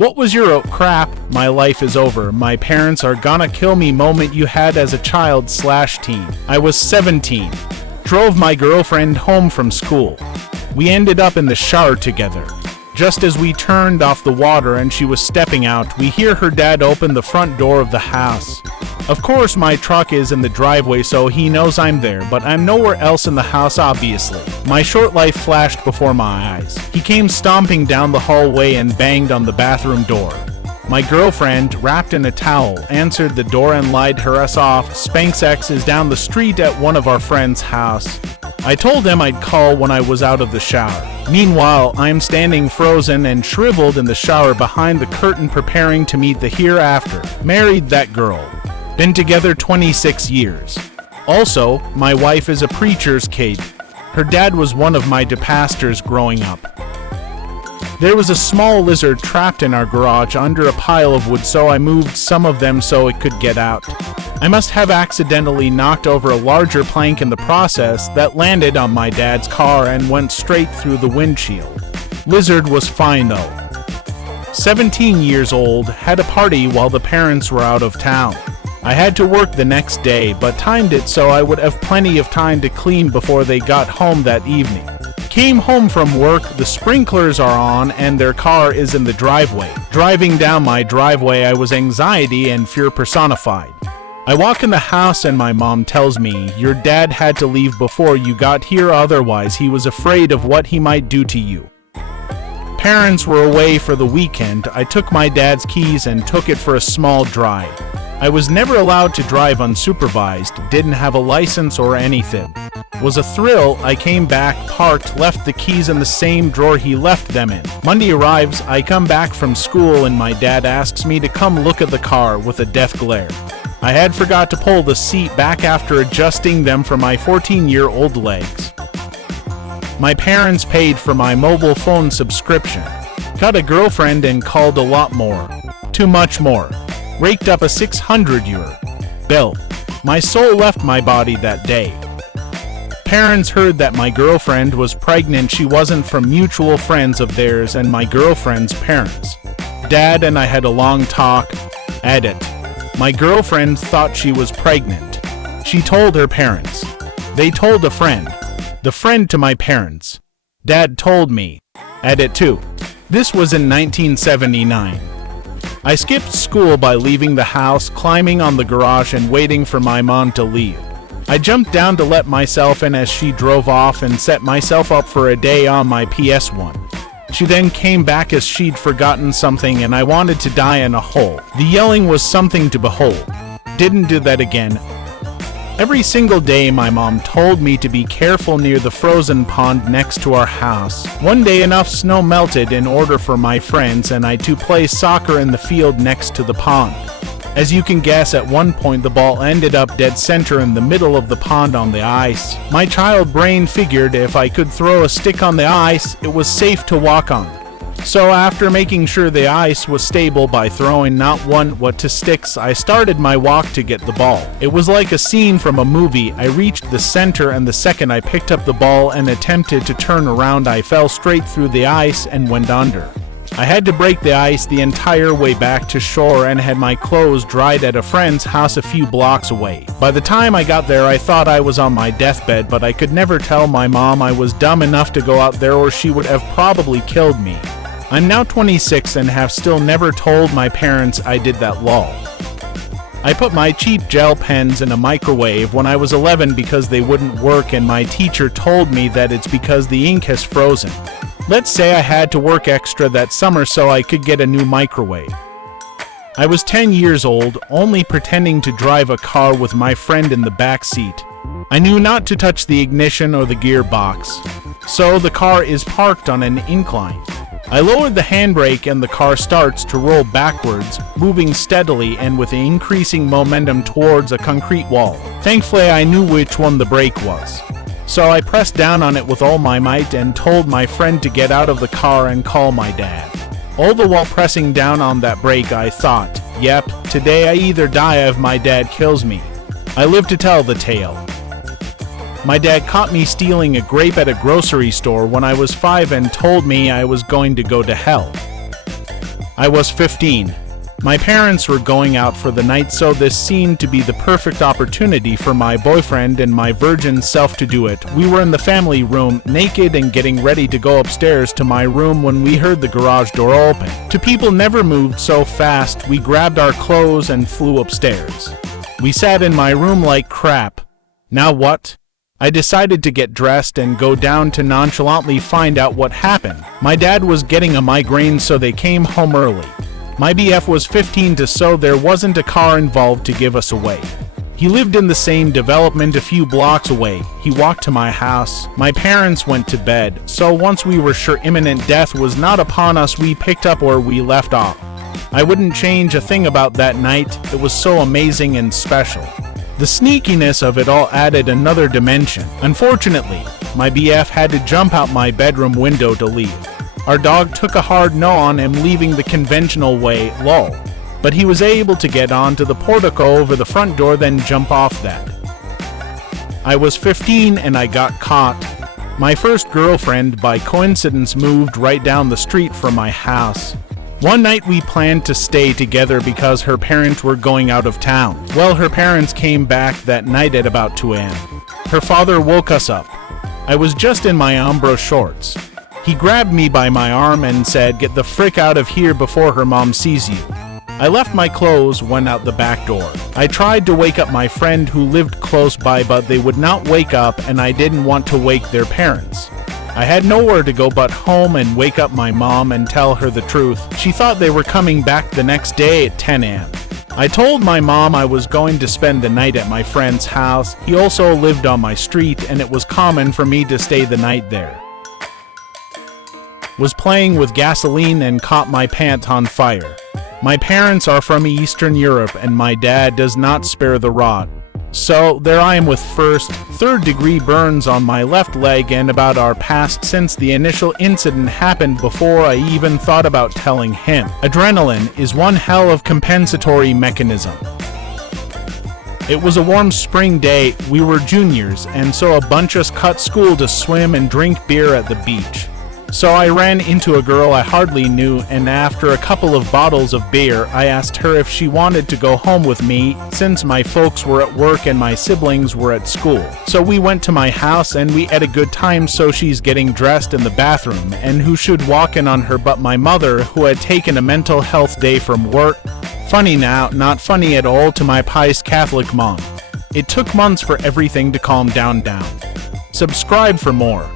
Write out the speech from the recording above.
What was your "oh crap, my life is over, my parents are gonna kill me" moment you had as a child/teen? I was 17. Drove my girlfriend home from school. We ended up in the shower together. Just as we turned off the water and she was stepping out, we hear her dad open the front door of the house. Of course, my truck is in the driveway, so he knows I'm there, but I'm nowhere else in the house, obviously. My short life flashed before my eyes. He came stomping down the hallway and banged on the bathroom door. My girlfriend, wrapped in a towel, answered the door and lied us off. Spanx X is down the street at one of our friends' house. I told him I'd call when I was out of the shower. Meanwhile, I'm standing frozen and shriveled in the shower behind the curtain preparing to meet the hereafter. Married that girl. Been together 26 years. Also, my wife is a preacher's kid. Her dad was one of my pastors growing up. There was a small lizard trapped in our garage under a pile of wood, so I moved some of them so it could get out. I must have accidentally knocked over a larger plank in the process that landed on my dad's car and went straight through the windshield. Lizard was fine though. 17 years old, had a party while the parents were out of town. I had to work the next day, but timed it so I would have plenty of time to clean before they got home that evening. Came home from work, the sprinklers are on, and their car is in the driveway. Driving down my driveway, I was anxiety and fear personified. I walk in the house and my mom tells me, "Your dad had to leave before you got here, otherwise he was afraid of what he might do to you." Parents were away for the weekend. I took my dad's keys and took it for a small drive. I was never allowed to drive unsupervised, didn't have a license or anything. Was a thrill. I came back, parked, left the keys in the same drawer he left them in. Monday arrives, I come back from school and my dad asks me to come look at the car with a death glare. I had forgot to pull the seat back after adjusting them for my 14-year-old legs. My parents paid for my mobile phone subscription. Got a girlfriend and called a lot more. Too much more. Raked up a 600-euro bill. My soul left my body that day. Parents heard that my girlfriend was pregnant. She wasn't from mutual friends of theirs and my girlfriend's parents. Dad and I had a long talk. Edit. My girlfriend thought she was pregnant. She told her parents. They told a friend. The friend to my parents. Dad told me. Edit 2. This was in 1979. I skipped school by leaving the house, climbing on the garage and waiting for my mom to leave. I jumped down to let myself in as she drove off and set myself up for a day on my PS1. She then came back as she'd forgotten something and I wanted to die in a hole. The yelling was something to behold. Didn't do that again. Every single day my mom told me to be careful near the frozen pond next to our house. One day enough snow melted in order for my friends and I to play soccer in the field next to the pond. As you can guess, at one point the ball ended up dead center in the middle of the pond on the ice. My child brain figured if I could throw a stick on the ice, it was safe to walk on. So after making sure the ice was stable by throwing not one but two sticks, I started my walk to get the ball. It was like a scene from a movie. I reached the center and the second I picked up the ball and attempted to turn around, I fell straight through the ice and went under. I had to break the ice the entire way back to shore and had my clothes dried at a friend's house a few blocks away. By the time I got there, I thought I was on my deathbed, but I could never tell my mom I was dumb enough to go out there or she would have probably killed me. I'm now 26 and have still never told my parents I did that. Lol. I put my cheap gel pens in a microwave when I was 11 because they wouldn't work and my teacher told me that it's because the ink has frozen. Let's say I had to work extra that summer so I could get a new microwave. I was 10 years old, only pretending to drive a car with my friend in the back seat. I knew not to touch the ignition or the gearbox, so the car is parked on an incline. I lowered the handbrake and the car starts to roll backwards, moving steadily and with increasing momentum towards a concrete wall. Thankfully, I knew which one the brake was. So I pressed down on it with all my might and told my friend to get out of the car and call my dad. All the while pressing down on that brake, I thought, yep, today I either die or my dad kills me. I live to tell the tale. My dad caught me stealing a grape at a grocery store when I was 5 and told me I was going to go to hell. I was 15. My parents were going out for the night, so this seemed to be the perfect opportunity for my boyfriend and my virgin self to do it. We were in the family room, naked and getting ready to go upstairs to my room when we heard the garage door open. Two people never moved so fast. We grabbed our clothes and flew upstairs. We sat in my room like crap. Now what? I decided to get dressed and go down to nonchalantly find out what happened. My dad was getting a migraine, so they came home early. My BF was 15, so there wasn't a car involved to give us away. He lived in the same development a few blocks away. He walked to my house. My parents went to bed, so once we were sure imminent death was not upon us, we picked up where we left off. I wouldn't change a thing about that night. It was so amazing and special. The sneakiness of it all added another dimension. Unfortunately, my BF had to jump out my bedroom window to leave. Our dog took a hard no on him leaving the conventional way, lol. But he was able to get onto the portico over the front door, then jump off that. I was 15 and I got caught. My first girlfriend, by coincidence, moved right down the street from my house. One night we planned to stay together because her parents were going out of town. Well, her parents came back that night at about 2 a.m. Her father woke us up. I was just in my Umbro shorts. He grabbed me by my arm and said, "Get the frick out of here before her mom sees you." I left my clothes, went out the back door. I tried to wake up my friend who lived close by, but they would not wake up and I didn't want to wake their parents. I had nowhere to go but home and wake up my mom and tell her the truth. She thought they were coming back the next day at 10 a.m. I told my mom I was going to spend the night at my friend's house. He also lived on my street and it was common for me to stay the night there. Was playing with gasoline and caught my pants on fire. My parents are from Eastern Europe and my dad does not spare the rod. So there I am with first, third-degree burns on my left leg and about our past since the initial incident happened before I even thought about telling him. Adrenaline is one hell of compensatory mechanism. It was a warm spring day, we were juniors, and so a bunch of us cut school to swim and drink beer at the beach. So I ran into a girl I hardly knew, and after a couple of bottles of beer, I asked her if she wanted to go home with me, since my folks were at work and my siblings were at school. So we went to my house and we had a good time, so she's getting dressed in the bathroom, and who should walk in on her but my mother, who had taken a mental health day from work. Funny now, not funny at all to my pious Catholic mom. It took months for everything to calm down. Subscribe for more.